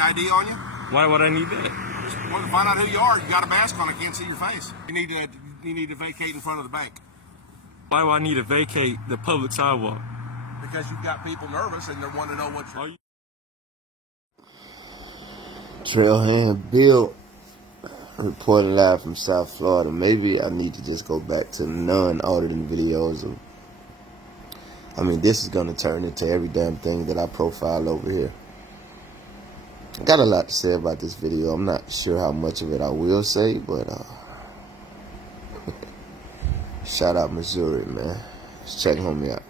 ID on you? Why would I need that? Just wanted to find out who you are. You got a mask on. I can't see your face. You need to vacate in front of the bank. Why do I need to vacate the public sidewalk? Because you've got people nervous and they want to know what you're... Trailhand Bill reporting live from South Florida. Maybe I need to just go back to non-auditing videos of... I mean, this is going to turn into every damn thing that I profile over here. I got a lot to say about this video. I'm not sure how much of it I will say, but shout out Missouri, man. Just check homie out.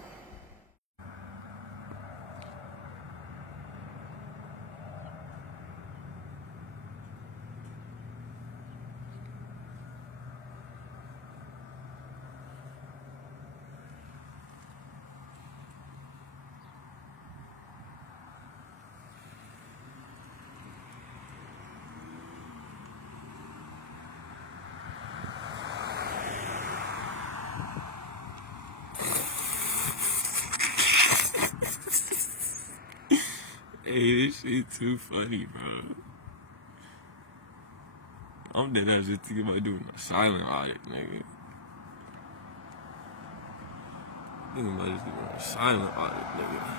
Hey, this shit too funny, bro. I'm dead ass just thinking about doing a silent audit, nigga. Thinking about just doing a silent audit, nigga.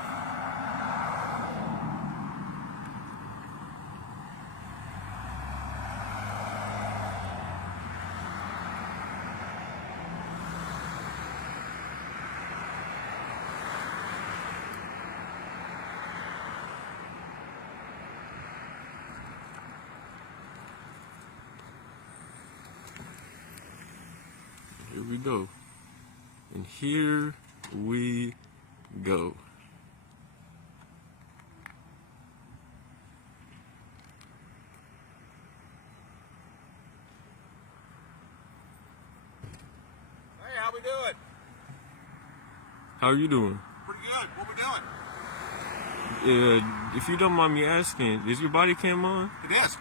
Here we go. And here we go. Hey, how we doing? How are you doing? Pretty good. What we doing? If you don't mind me asking, is your body cam on? It is.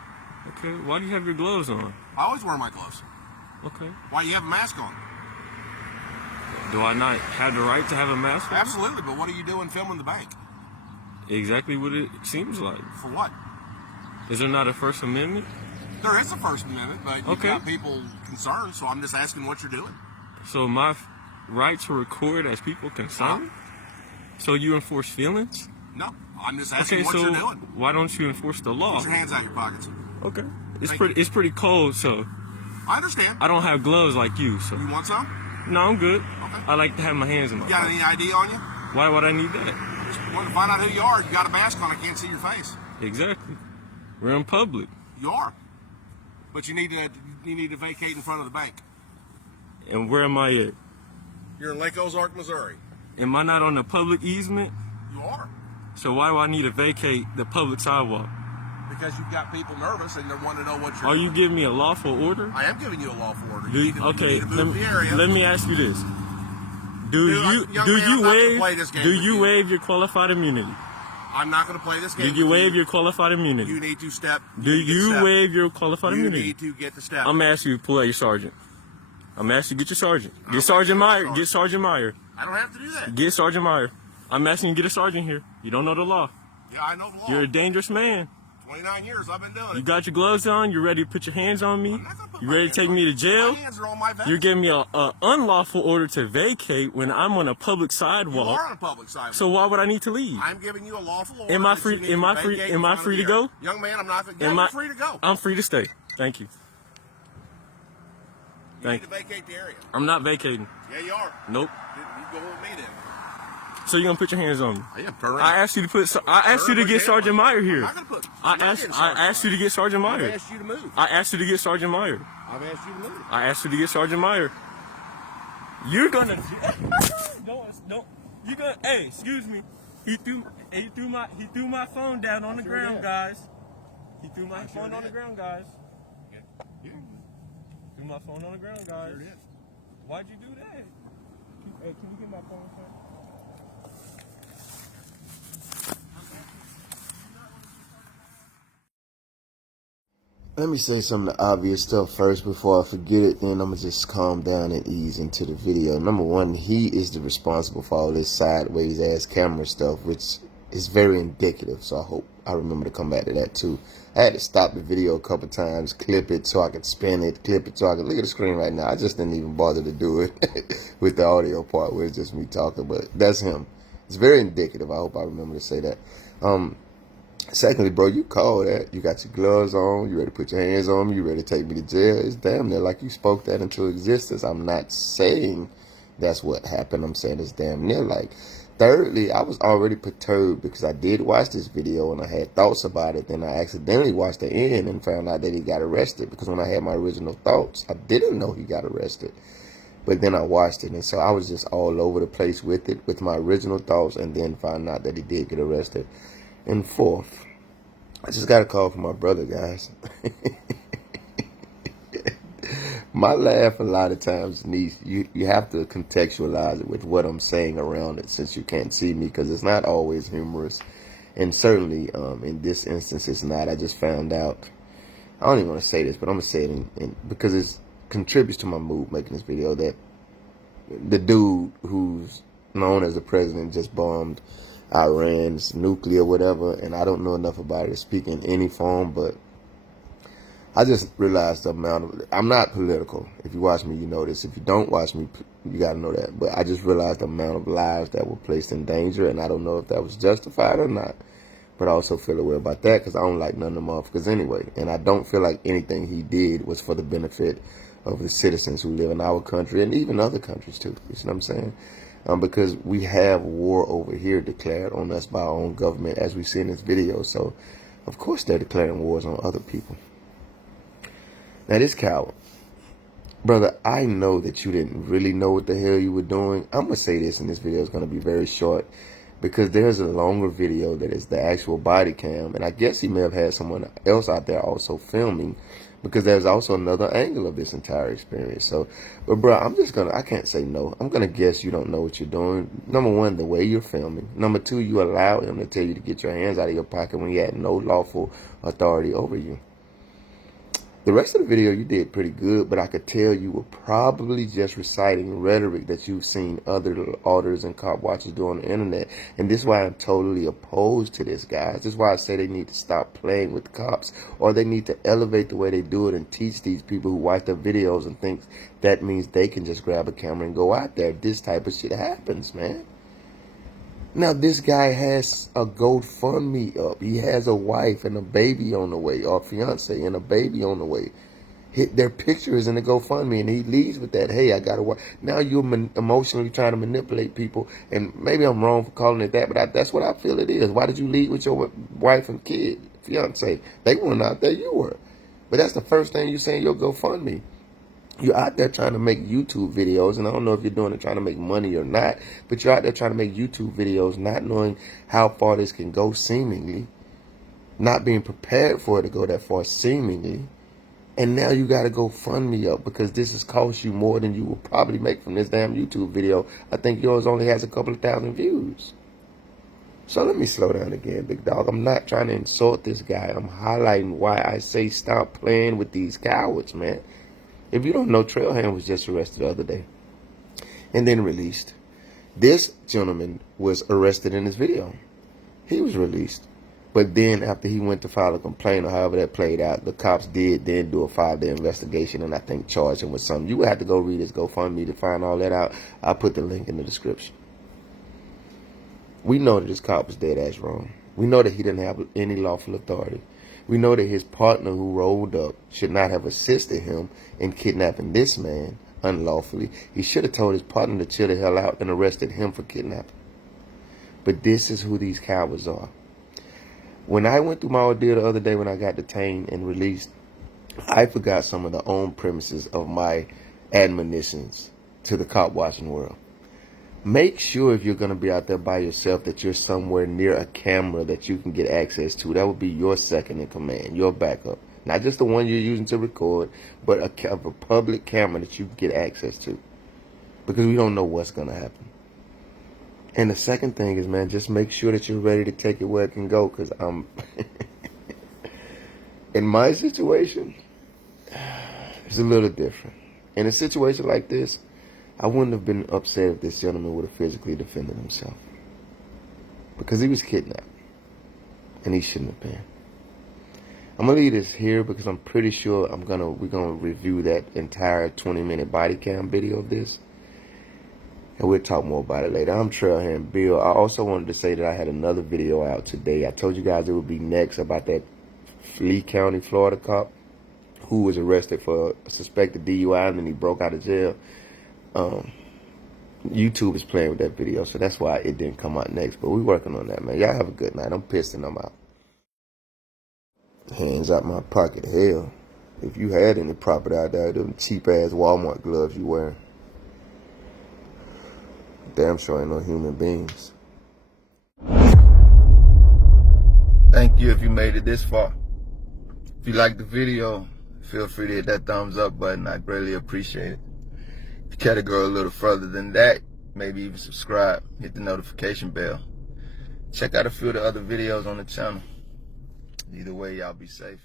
Okay. Why do you have your gloves on? I always wear my gloves. Okay. Why you have a mask on? Do I not have the right to have a mask on? Absolutely, but what are you doing filming the bank? Exactly what it seems like. For what? Is there not a First Amendment? There is a First Amendment, but you've Okay. got people concerned, so I'm just asking what you're doing. So my right to record as people concerned? So you enforce feelings? No, I'm just asking Okay, what so you're doing. why don't you enforce the law? Put your hands out your pockets. Okay. Thank It's pretty cold, so I understand. I don't have gloves like you, so You want some? no, I'm good. Okay. I like to have my hands in my You got pocket. any ID on you? Why would I need that? Just wanted to find out who you are. You got a mask on. I can't see your face. Exactly. We're in public. You are. But you need to vacate in front of the bank. And where am I at? You're in Lake Ozark, Missouri. Am I not on the public easement? You are. So why do I need to vacate the public sidewalk? Because you've got people nervous and they want to know what you're Are doing. you giving me a lawful order? I am giving you a lawful order. Do You you, need to, okay, you need to move the area. let me ask you this. Do Young man, I'm not gonna play this game do with you you. waive your qualified immunity? I'm not going to play this game. Do you with waive your qualified immunity? You need to step. Do you waive your qualified You immunity? need to get the step. I'm asking you to pull out your sergeant. I'm asking you to get your sergeant. I Get don't Sergeant have to Meyer. get Get Sergeant Meyer. I don't have to do that. Get Sergeant Meyer. I'm asking you to get a sergeant here. You don't know the law. Yeah, I know the law. You're a dangerous man. 29 years I've been doing You it. got your gloves on. You're ready to put your hands on me. I'm not gonna put You my ready to hands take on me to you. jail? My hands are on my vest. You're giving me a unlawful order to vacate when I'm on a public You sidewalk. are on a public sidewalk. So why would I need to leave? I'm giving you a lawful order. Am I that free- you need am to I free- vacate am in I front of free the to area. go? Young man, I'm not. Yeah, Am you're I free to go. I'm free to stay. Thank you. You Thank need to vacate the area. I'm not vacating. Yeah, you are. Nope. You go with me then. So you're gonna put your hands on me? I am. Turn around. I asked you to put. I asked you to get Sergeant Meyer I'm here. not gonna put. I asked you to get Sergeant I've Meyer. asked you to move. I asked you to get Sergeant Meyer. I've asked you to move. I asked you to get Sergeant Meyer. You're gonna. Don't. You gonna. Hey, excuse me. He threw my phone down on the ground, did. guys. He threw my sure phone on the did. ground, guys. Yeah. Threw my phone on the ground, guys. Sure did. Why'd you do that? Hey, can you get my phone, sir? Let me say some of the obvious stuff first before I forget it. Then I'm going to just calm down and ease into the video. Number one, he is the responsible for all this sideways ass camera stuff, which it's very indicative. So I hope I remember to come back to that too. I had to stop the video a couple times, clip it so I could spin it, clip it so I could look at the screen right now. I just didn't even bother to do it with the audio part where it's just me talking, but that's him. It's very indicative. I hope I remember to say that. Secondly, bro, you called that. You got your gloves on. You ready to put your hands on me. You ready to take me to jail. It's damn near like you spoke that into existence. I'm not saying that's what happened. I'm saying it's damn near like. Thirdly, I was already perturbed because I did watch this video and I had thoughts about it. Then I accidentally watched the end and found out that he got arrested, because when I had my original thoughts, I didn't know he got arrested. But then I watched it, and so I was just all over the place with it, with my original thoughts, and then found out that he did get arrested. And fourth, I just got a call from my brother, guys. My laugh a lot of times needs, you have to contextualize it with what I'm saying around it, since you can't see me, because it's not always humorous. And certainly in this instance it's not. I just found out, I don't even want to say this, but I'm going to say it because it contributes to my mood making this video, that the dude who's known as the president just bombed Iran's nuclear whatever, and I don't know enough about it to speak in any form, but I just realized the amount of, I'm not political. If you watch me, you know this. If you don't watch me, you got to know that. But I just realized the amount of lives that were placed in danger, and I don't know if that was justified or not. But I also feel a way about that because I don't like none of them motherfuckers anyway. And I don't feel like anything he did was for the benefit of the citizens who live in our country and even other countries too. You see what I'm saying? Because we have war over here declared on us by our own government, as we see in this video. So, of course, they're declaring wars on other people. Now, this coward, brother, I know that you didn't really know what the hell you were doing. I'm going to say this, and this video is going to be very short, because there's a longer video that is the actual body cam, and I guess he may have had someone else out there also filming, because there's also another angle of this entire experience. So, but bro, I can't say no. I'm going to guess you don't know what you're doing. Number one, the way you're filming. Number two, you allow him to tell you to get your hands out of your pocket when you had no lawful authority over you. The rest of the video, you did pretty good, but I could tell you were probably just reciting rhetoric that you've seen other auditors and cop watchers do on the internet. And this is why I'm totally opposed to this, guys. This is why I say they need to stop playing with cops, or they need to elevate the way they do it and teach these people who watch their videos and think that means they can just grab a camera and go out there. This type of shit happens, man. Now, this guy has a Gofundme up. He has a wife and a baby on the way, or a fiance and a baby on the way. Their picture is in the Gofundme, and he leads with that, hey, I got a wife. Now you're emotionally trying to manipulate people, and maybe I'm wrong for calling it that, but that's what I feel it is. Why did you lead with your wife and kid, fiance? They weren't out there, you were. But that's the first thing you say in your Gofundme. You're out there trying to make YouTube videos, and I don't know if you're doing it trying to make money or not, but you're out there trying to make YouTube videos not knowing how far this can go seemingly, not being prepared for it to go that far seemingly, and now you got to go fund me up because this has cost you more than you will probably make from this damn YouTube video. I think yours only has a couple of thousand views. So let me slow down again, big dog. I'm not trying to insult this guy. I'm highlighting why I say stop playing with these cowards, man. If you don't know, Trailhand was just arrested the other day and then released. This gentleman was arrested in this video. He was released. But then after he went to file a complaint, or however that played out, the cops did then do a 5-day investigation and I think charge him with something. You would have to go read his GoFundMe to find all that out. I'll put the link in the description. We know that this cop was dead ass wrong. We know that he didn't have any lawful authority. We know that his partner who rolled up should not have assisted him in kidnapping this man unlawfully. He should have told his partner to chill the hell out and arrested him for kidnapping. But this is who these cowards are. When I went through my ordeal the other day when I got detained and released, I forgot some of the own premises of my admonitions to the cop watching world. Make sure if you're going to be out there by yourself that you're somewhere near a camera that you can get access to. That would be your second in command, your backup. Not just the one you're using to record, but a public camera that you can get access to. Because we don't know what's going to happen. And the second thing is, man, just make sure that you're ready to take it where it can go. Because I'm... in my situation, it's a little different. In a situation like this, I wouldn't have been upset if this gentleman would have physically defended himself. because he was kidnapped, and he shouldn't have been. I'm gonna leave this here because I'm pretty sure we're gonna review that entire 20-minute body cam video of this, and we'll talk more about it later. I'm Trailhand Bill. I also wanted to say that I had another video out today. I told you guys it would be next about that Lee County, Florida cop who was arrested for a suspected DUI and then he broke out of jail. YouTube is playing with that video, so that's why it didn't come out next. But we're working on that, man. Y'all have a good night. I'm pissed and I'm out. Hands out my pocket. Hell, if you had any property out there, them cheap-ass Walmart gloves you wearing. Damn sure ain't no human beings. Thank you if you made it this far. If you liked the video, feel free to hit that thumbs up button. I greatly appreciate it. If you care to go a little further than that, maybe even subscribe, hit the notification bell. Check out a few of the other videos on the channel. Either way, y'all be safe.